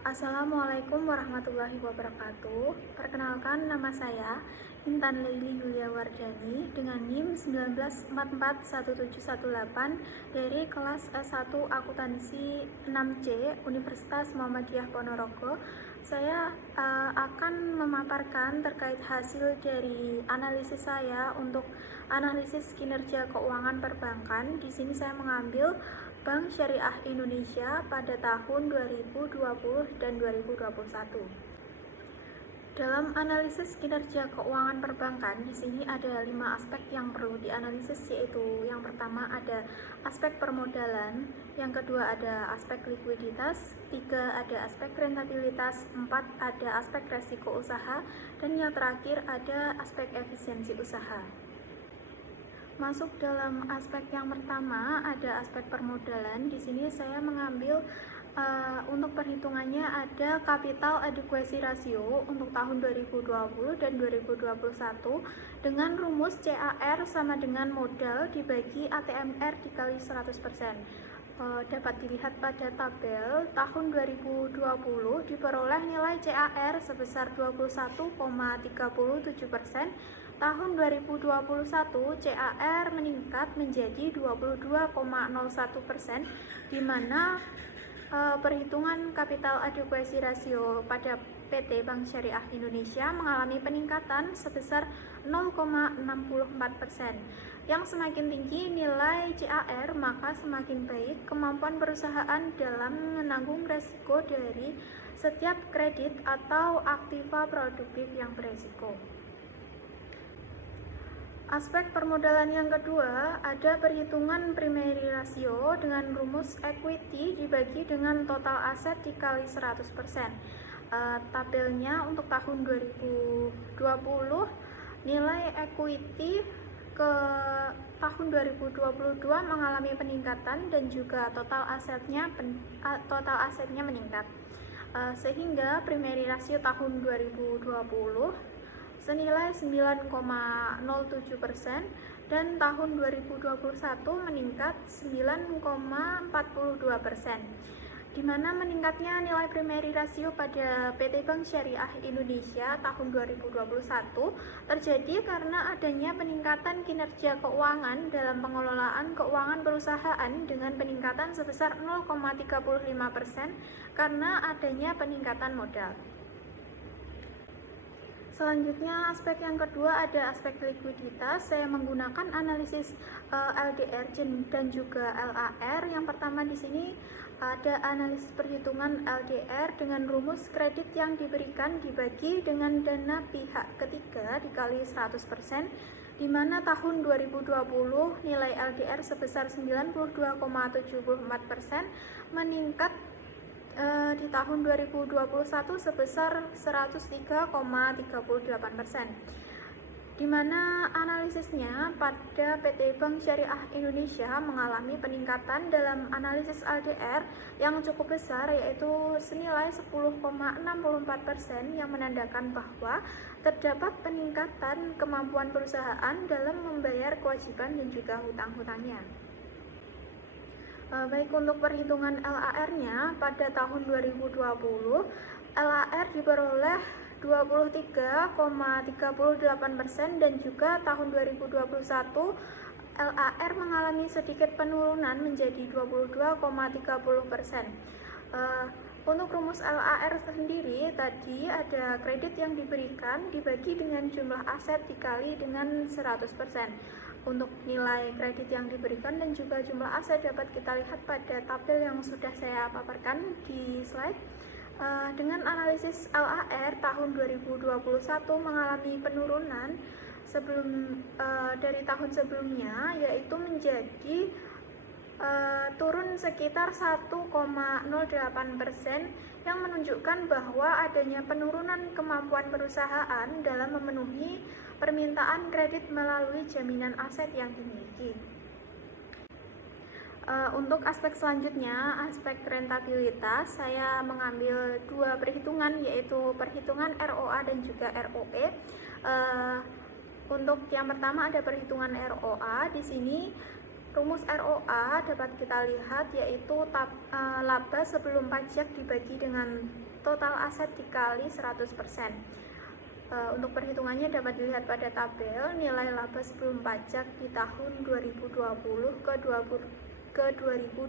Assalamualaikum warahmatullahi wabarakatuh. Perkenalkan, nama saya Intan Leili Yulia Wardani dengan NIM 19441718 dari kelas S1 Akuntansi 6C Universitas Muhammadiyah Ponorogo. Saya akan memaparkan terkait hasil dari analisis saya untuk analisis kinerja keuangan perbankan. Di sini saya mengambil Bank Syariah Indonesia pada tahun 2020 dan 2021. Dalam analisis kinerja keuangan perbankan, di sini ada 5 aspek yang perlu dianalisis, yaitu yang pertama ada aspek permodalan, yang kedua ada aspek likuiditas, 3 ada aspek rentabilitas, 4 ada aspek resiko usaha, dan yang terakhir ada aspek efisiensi usaha. Masuk dalam aspek yang pertama ada aspek permodalan. Di sini saya mengambil untuk perhitungannya ada capital adequacy ratio untuk tahun 2020 dan 2021 dengan rumus CAR sama dengan modal dibagi ATMR dikali 100%. Dapat dilihat pada tabel tahun 2020 diperoleh nilai CAR sebesar 21,37%. Tahun 2021 CAR meningkat menjadi 22,01%, di mana perhitungan capital adequacy ratio pada PT Bank Syariah Indonesia mengalami peningkatan sebesar 0,64%. Yang semakin tinggi nilai CAR, maka semakin baik kemampuan perusahaan dalam menanggung resiko dari setiap kredit atau aktiva produktif yang beresiko. Aspek permodalan yang kedua ada perhitungan primary ratio dengan rumus equity dibagi dengan total aset dikali 100%. Tabelnya untuk tahun 2020 nilai equity ke tahun 2022 mengalami peningkatan dan juga total asetnya meningkat, sehingga primary ratio tahun 2020 senilai 9,07% dan tahun 2021 meningkat 9,42%. Di mana meningkatnya nilai primary ratio pada PT Bank Syariah Indonesia tahun 2021 terjadi karena adanya peningkatan kinerja keuangan dalam pengelolaan keuangan perusahaan dengan peningkatan sebesar 0,35% karena adanya peningkatan modal. Selanjutnya, aspek yang kedua ada aspek likuiditas. Saya menggunakan analisis LDR dan juga LAR. Yang pertama di sini ada analisis perhitungan LDR dengan rumus kredit yang diberikan dibagi dengan dana pihak ketiga dikali 100%, di mana tahun 2020 nilai LDR sebesar 92,74%, meningkat di tahun 2021 sebesar 103,38%, di mana analisisnya pada PT Bank Syariah Indonesia mengalami peningkatan dalam analisis LDR yang cukup besar, yaitu senilai 10,64%, yang menandakan bahwa terdapat peningkatan kemampuan perusahaan dalam membayar kewajiban dan juga hutang-hutangnya. Baik, untuk perhitungan LAR-nya pada tahun 2020 LAR diperoleh 23,38% dan juga tahun 2021 LAR mengalami sedikit penurunan menjadi 22,30%. Untuk rumus LAR sendiri tadi ada kredit yang diberikan dibagi dengan jumlah aset dikali dengan 100%. Untuk nilai kredit yang diberikan dan juga jumlah aset dapat kita lihat pada tabel yang sudah saya paparkan di slide. Dengan analisis LAR tahun 2021 mengalami penurunan dari tahun sebelumnya, yaitu menjadi turun sekitar 1,08%, yang menunjukkan bahwa adanya penurunan kemampuan perusahaan dalam memenuhi permintaan kredit melalui jaminan aset yang dimiliki. Untuk aspek selanjutnya, aspek rentabilitas, saya mengambil 2 perhitungan, yaitu perhitungan ROA dan juga ROE. Untuk yang pertama ada perhitungan ROA. Di sini Rumus ROA dapat kita lihat yaitu laba sebelum pajak dibagi dengan total aset dikali 100%. Untuk perhitungannya dapat dilihat pada tabel. Nilai laba sebelum pajak di tahun 2020 ke 2021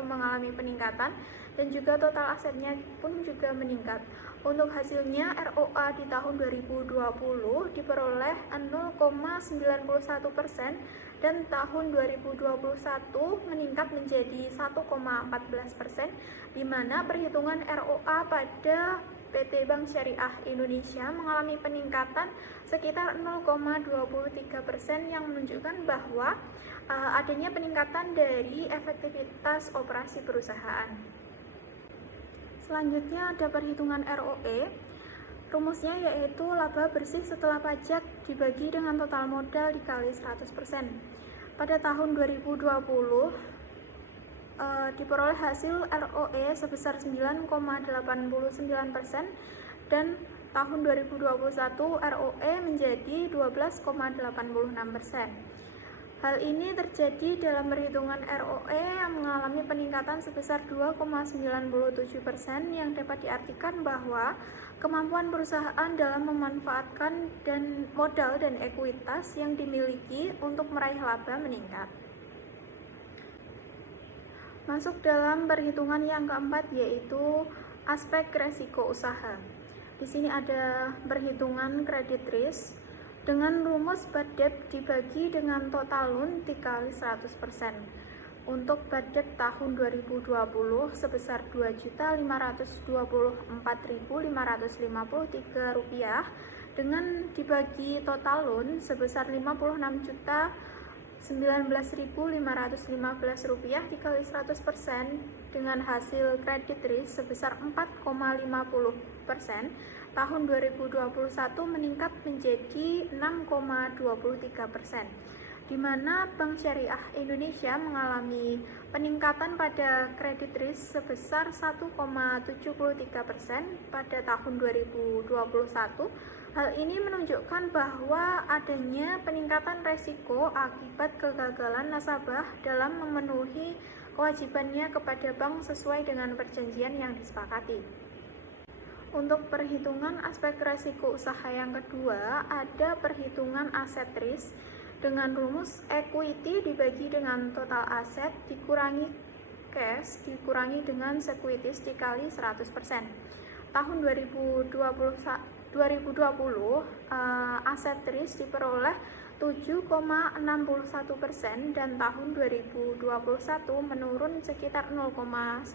mengalami peningkatan dan juga total asetnya pun juga meningkat. Untuk hasilnya ROA di tahun 2020 diperoleh 0,91% dan tahun 2021 meningkat menjadi 1,14%, di mana perhitungan ROA pada PT Bank Syariah Indonesia mengalami peningkatan sekitar 0,23% yang menunjukkan bahwa adanya peningkatan dari efektivitas operasi perusahaan. Selanjutnya ada perhitungan ROE. Rumusnya yaitu laba bersih setelah pajak dibagi dengan total modal dikali 100%. Pada tahun 2020 diperoleh hasil ROE sebesar 9,89% dan tahun 2021 ROE menjadi 12,86%. Hal ini terjadi dalam perhitungan ROE yang mengalami peningkatan sebesar 2,97% yang dapat diartikan bahwa kemampuan perusahaan dalam memanfaatkan modal dan ekuitas yang dimiliki untuk meraih laba meningkat. Masuk dalam perhitungan yang keempat yaitu aspek resiko usaha. Di sini ada perhitungan credit risk dengan rumus bad debt dibagi dengan total loan dikali 100%. Untuk bad debt tahun 2020 sebesar Rp2.524.553 dengan dibagi total loan sebesar Rp56.019.515 dikali 100% dengan hasil credit risk sebesar 4,50%. Tahun 2021 meningkat menjadi 6,23%, di mana Bank Syariah Indonesia mengalami peningkatan pada credit risk sebesar 1,73% pada tahun 2021. Hal ini menunjukkan bahwa adanya peningkatan resiko akibat kegagalan nasabah dalam memenuhi kewajibannya kepada bank sesuai dengan perjanjian yang disepakati. Untuk perhitungan aspek resiko usaha yang kedua, ada perhitungan aset risk dengan rumus equity dibagi dengan total aset dikurangi cash dikurangi dengan securities dikali 100%. Tahun 2020 aset risk diperoleh 7,61% dan tahun 2021 menurun sekitar 0,1%,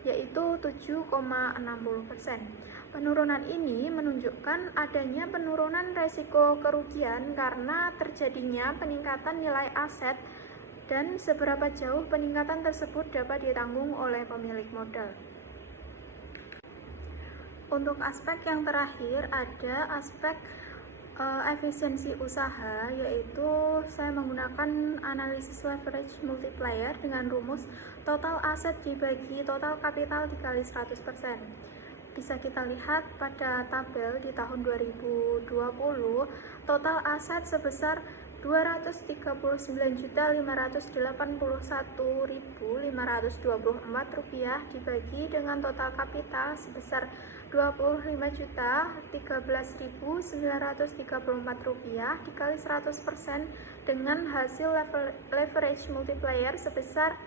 yaitu 7,60%. Penurunan ini menunjukkan adanya penurunan resiko kerugian karena terjadinya peningkatan nilai aset dan seberapa jauh peningkatan tersebut dapat ditanggung oleh pemilik modal. Untuk aspek yang terakhir ada aspek efisiensi usaha, yaitu saya menggunakan analisis leverage multiplier dengan rumus total aset dibagi total kapital dikali 100%. Bisa kita lihat pada tabel di tahun 2020 total aset sebesar Rp203.581.524 dibagi dengan total kapital sebesar Rp25.013.934 dikali 100% dengan hasil leverage multiplier sebesar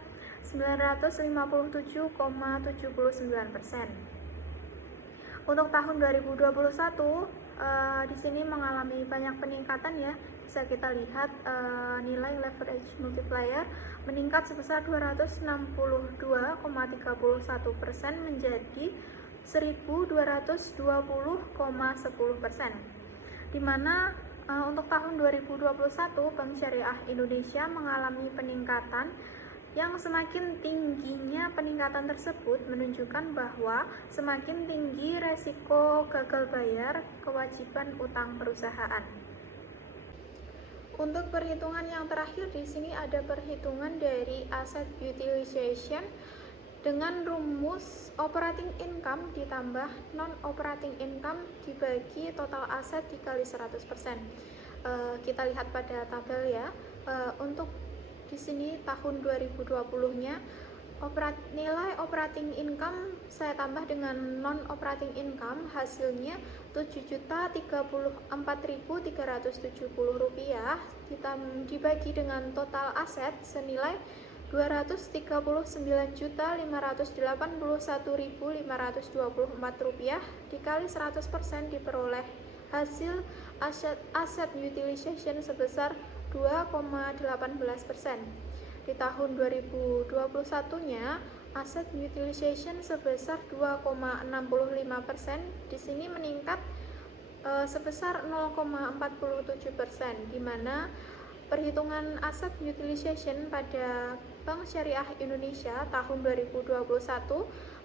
957,79%. Untuk tahun 2021 di sini mengalami banyak peningkatan ya. Bisa kita lihat nilai leverage multiplier meningkat sebesar 262,31% menjadi 1.220,10%. Di mana untuk tahun 2021 Bank Syariah Indonesia mengalami peningkatan yang semakin tingginya peningkatan tersebut menunjukkan bahwa semakin tinggi resiko gagal bayar kewajiban utang perusahaan. Untuk perhitungan yang terakhir di sini ada perhitungan dari asset utilization dengan rumus operating income ditambah non operating income dibagi total aset dikali 100%. Kita lihat pada tabel ya. Untuk di sini tahun 2020-nya nilai operating income saya tambah dengan non operating income, hasilnya Rp7.044.370 dibagi dengan total aset senilai Rp235.581.524 dikali 100% diperoleh hasil asset utilization sebesar 2,18%. Di tahun 2021-nya, aset utilization sebesar 2,65%. Di sini meningkat sebesar 0,47%, di mana perhitungan aset utilization pada Bank Syariah Indonesia tahun 2021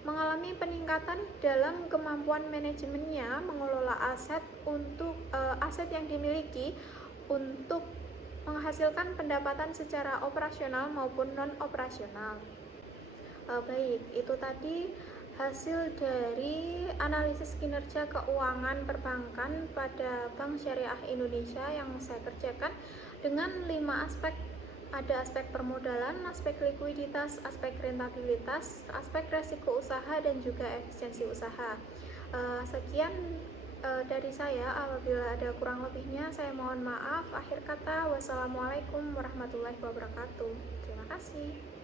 mengalami peningkatan dalam kemampuan manajemennya mengelola aset aset yang dimiliki untuk menghasilkan pendapatan secara operasional maupun non-operasional. Baik, itu tadi hasil dari analisis kinerja keuangan perbankan pada Bank Syariah Indonesia yang saya kerjakan dengan 5 aspek. Ada aspek permodalan, aspek likuiditas, aspek rentabilitas, aspek resiko usaha, dan juga efisiensi usaha. Sekian dari saya. Apabila ada kurang lebihnya, saya mohon maaf. Akhir kata, wassalamualaikum warahmatullahi wabarakatuh. Terima kasih.